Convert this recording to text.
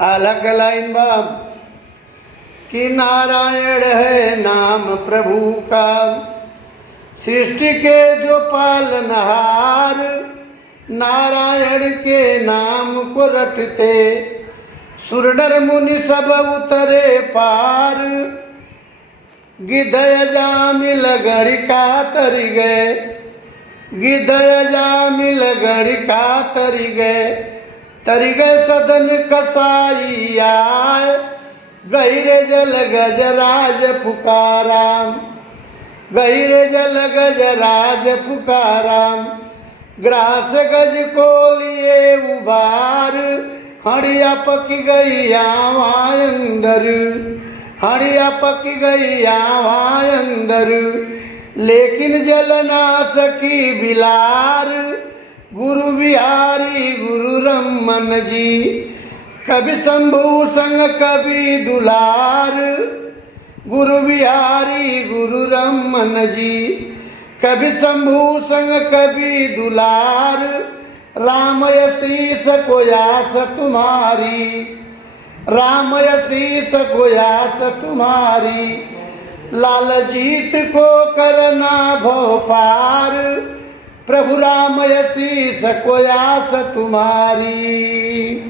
अलग लाइन बाब कि नारायण है नाम प्रभु का, सृष्टि के जो पालनहार, नारायण के नाम को रटते सुरनर मुनि सब उतरे पार। गिदय जामिल गड़िका तरी गए, गिदय जामिल गड़िका तरी गए सदन कसाई आए। गहिरे जल गजराज पुकाराम, गहिरे जल गजराज पुकाराम। ग्रास गज को लिए उबार, हड़िया पक गई आवा अंदर, हड़िया पक गई आवा अंदर। लेकिन जल ना सकी बिलार, गुरु बिहारी गुरु रमन जी। कभी शंभू संग कभी दुलार, गुरु बिहारी गुरु रमन जी। कभी शंभू संग कभी दुलार, राम यशीष को आस तुम्हारी, राम यशीष को आस तुम्हारी। लाल जीत को करना भव पार, प्रभु राम यशीष को आस तुम्हारी।